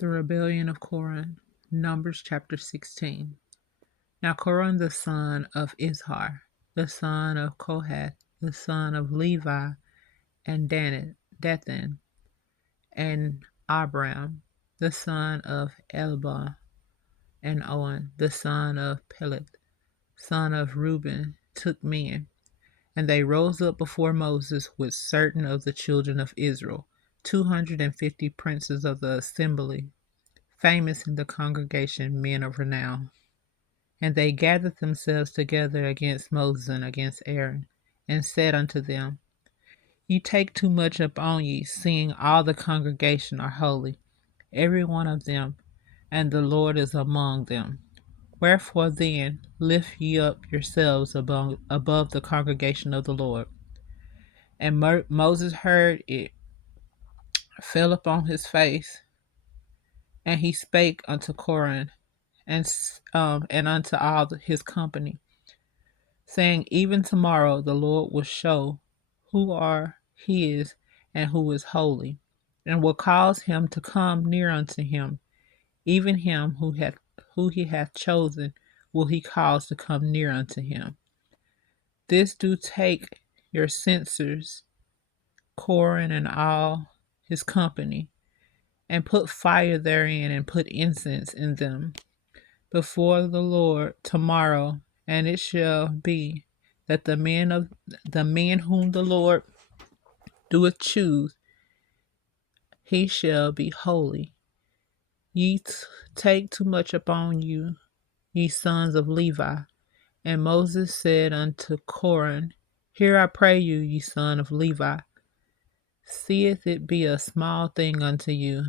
The rebellion of Korah, Numbers chapter 16. Now Korah the son of Izhar, the son of Kohath, the son of Levi, and Dathan, and Abram, the son of Elbah, and Owen, the son of Peleth, son of Reuben, took men, and they rose up before Moses with certain of the children of Israel, 250 princes of the assembly, famous in the congregation, men of renown. And they gathered themselves together against Moses and against Aaron, and said unto them, Ye take too much upon ye, seeing all the congregation are holy, every one of them, and the Lord is among them. Wherefore then lift ye up yourselves above the congregation of the Lord. And Moses heard it, fell upon his face, and he spake unto Korah and unto all his company, saying, Even tomorrow the Lord will show who are his and who is holy, and will cause him to come near unto him, even him who he hath chosen will he cause to come near unto him. This do take your censers, Korah and all his company, and put fire therein, and put incense in them before the Lord tomorrow, and it shall be that the men whom the Lord doeth choose, he shall be holy. Ye take too much upon you, ye sons of Levi. And Moses said unto Korah, Hear I pray you, ye son of Levi, seeth it be a small thing unto you,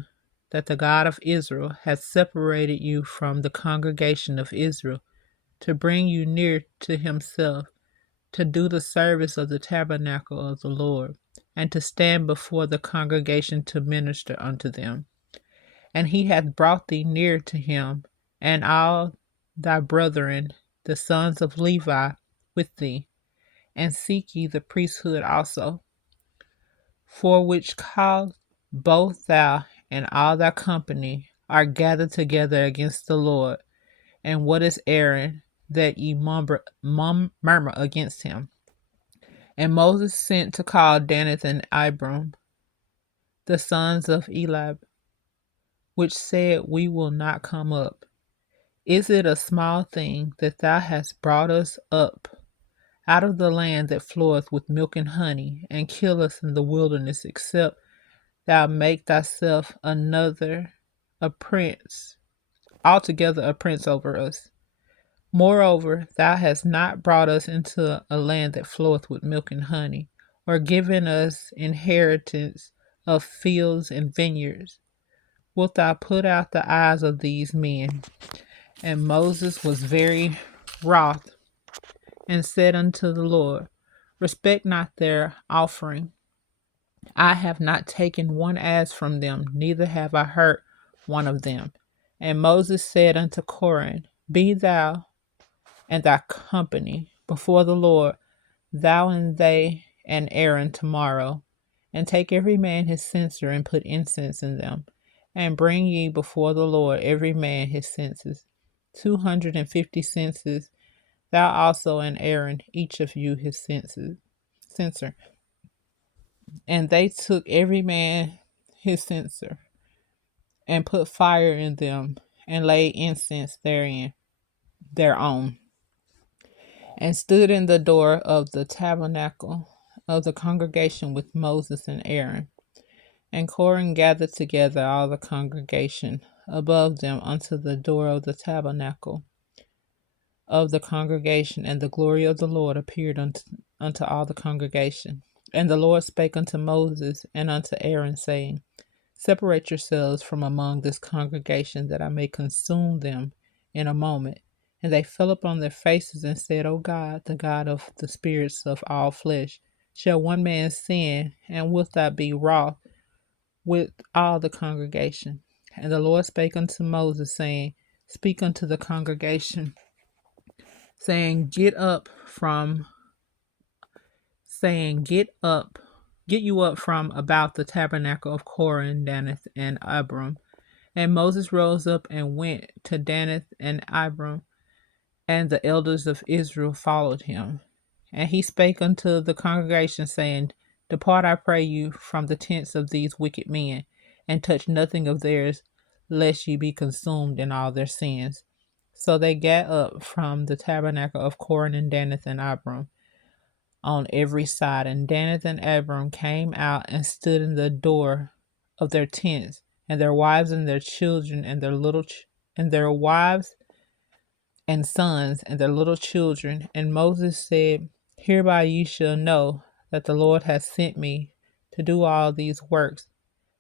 that the God of Israel hath separated you from the congregation of Israel, to bring you near to himself, to do the service of the tabernacle of the Lord, and to stand before the congregation to minister unto them. And he hath brought thee near to him, and all thy brethren, the sons of Levi, with thee, and seek ye the priesthood also, for which cause both thou and all thy company are gathered together against the Lord. And what is Aaron, that ye murmur against him? And Moses sent to call Danath and Abiram, the sons of Eliab, which said, We will not come up. Is it a small thing that thou hast brought us up out of the land that floweth with milk and honey, and kill us in the wilderness, except thou make thyself another a prince, altogether a prince over us? Moreover, thou hast not brought us into a land that floweth with milk and honey, or given us inheritance of fields and vineyards. Wilt thou put out the eyes of these men? And Moses was very wroth, and said unto the Lord, Respect not their offering. I have not taken one ass from them, neither have I hurt one of them. And Moses said unto Korah, Be thou and thy company before the Lord, thou and they and Aaron tomorrow, and take every man his censer, and put incense in them, and bring ye before the Lord every man his censers, 250 censers, thou also and Aaron, each of you his censer. And they took every man his censer, and put fire in them, and laid incense their own, and stood in the door of the tabernacle of the congregation with Moses and Aaron. And Korah gathered together all the congregation above them unto the door of the tabernacle of the congregation, and the glory of the Lord appeared unto all the congregation. And the Lord spake unto Moses and unto Aaron, saying, Separate yourselves from among this congregation, that I may consume them in a moment. And they fell upon their faces and said, O God, the God of the spirits of all flesh, shall one man sin, and wilt thou be wroth with all the congregation? And the Lord spake unto Moses, saying, Speak unto the congregation, saying, Get you up from about the tabernacle of Korah and Danath and Abiram, And Moses rose up and went to Danath and Abiram, and the elders of Israel followed him. And he spake unto the congregation, saying, Depart, I pray you, from the tents of these wicked men, and touch nothing of theirs, lest ye be consumed in all their sins. So they gat up from the tabernacle of Korah and Danath and Abiram on every side, and Danath and Abiram came out and stood in the door of their tents, and their wives and their children and their and their wives and sons and their little children. And Moses said, Hereby ye shall know that the Lord hath sent me to do all these works,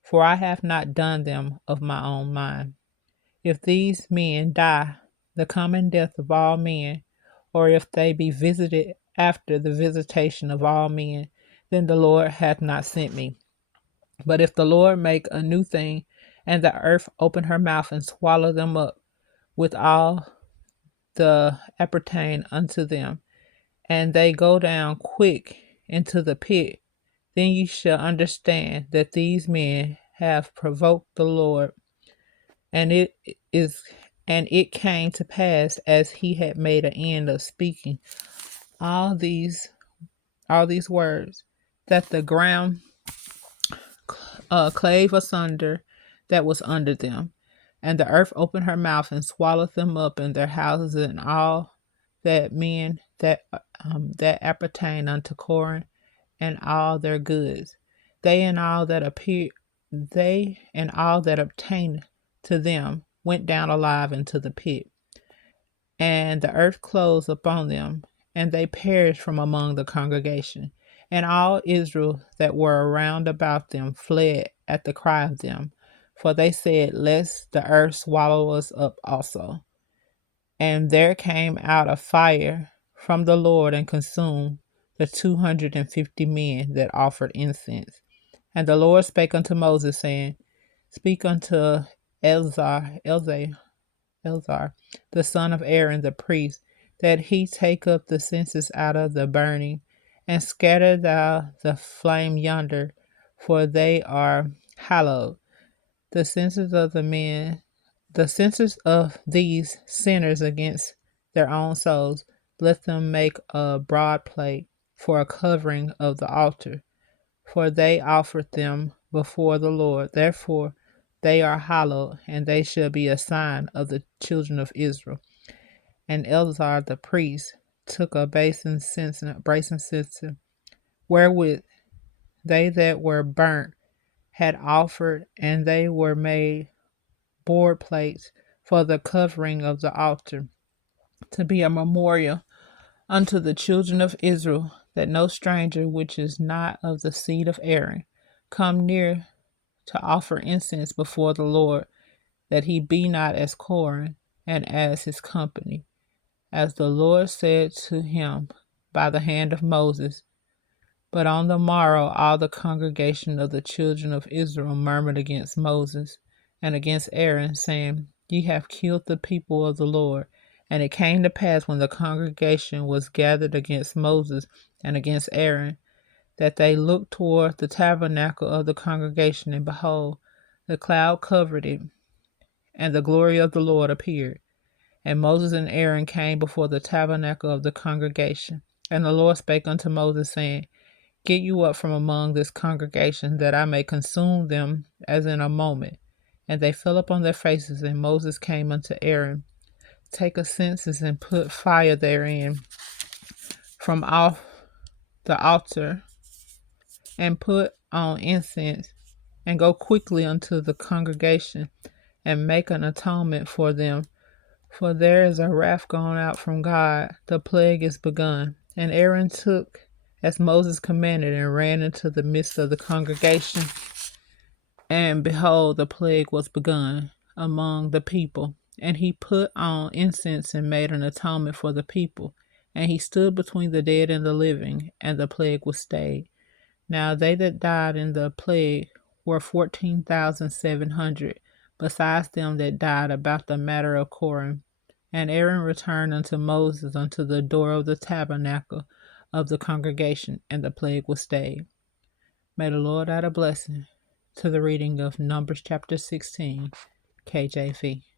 for I have not done them of my own mind. If these men die the common death of all men, or if they be visited after the visitation of all men, then the Lord hath not sent me. But if the Lord make a new thing, and the earth open her mouth and swallow them up with all the appertain unto them, and they go down quick into the pit, then ye shall understand that these men have provoked the Lord. And it came to pass, as he had made an end of speaking all these words, that the ground clave asunder that was under them, and the earth opened her mouth and swallowed them up in their houses, and all that men that appertain unto Korah, and all their goods, they and all that obtained to them went down alive into the pit. And the earth closed upon them, and they perished from among the congregation. And all Israel that were around about them fled at the cry of them, for they said, Lest the earth swallow us up also. And there came out a fire from the Lord and consumed the 250 men that offered incense. And the Lord spake unto Moses, saying, Speak unto Eleazar, the son of Aaron the priest, that he take up the censers out of the burning, and scatter thou the flame yonder, for they are hallowed. The censers of these sinners against their own souls, let them make a broad plate for a covering of the altar, for they offered them before the Lord. Therefore they are hallowed, and they shall be a sign of the children of Israel. And Eleazar the priest took a brazen censer, wherewith they that were burnt had offered, and they were made board plates for the covering of the altar, to be a memorial unto the children of Israel, that no stranger which is not of the seed of Aaron come near to offer incense before the Lord, that he be not as Korah and as his company, as the Lord said to him by the hand of Moses. But on the morrow all the congregation of the children of Israel murmured against Moses and against Aaron, saying, Ye have killed the people of the Lord. And it came to pass, when the congregation was gathered against Moses and against Aaron, that they looked toward the tabernacle of the congregation, and behold, the cloud covered it, and the glory of the Lord appeared. And Moses and Aaron came before the tabernacle of the congregation. And the Lord spake unto Moses, saying, Get you up from among this congregation, that I may consume them as in a moment. And they fell upon their faces, and Moses came unto Aaron, Take a census and put fire therein from off the altar, and put on incense, and go quickly unto the congregation, and make an atonement for them. For there is a wrath gone out from God, the plague is begun. And Aaron took as Moses commanded, and ran into the midst of the congregation. And behold, the plague was begun among the people. And he put on incense and made an atonement for the people. And he stood between the dead and the living, and the plague was stayed. Now they that died in the plague were 14,700, besides them that died about the matter of Korah. And Aaron returned unto Moses unto the door of the tabernacle of the congregation, and the plague was stayed. May the Lord add a blessing to the reading of Numbers chapter 16, KJV.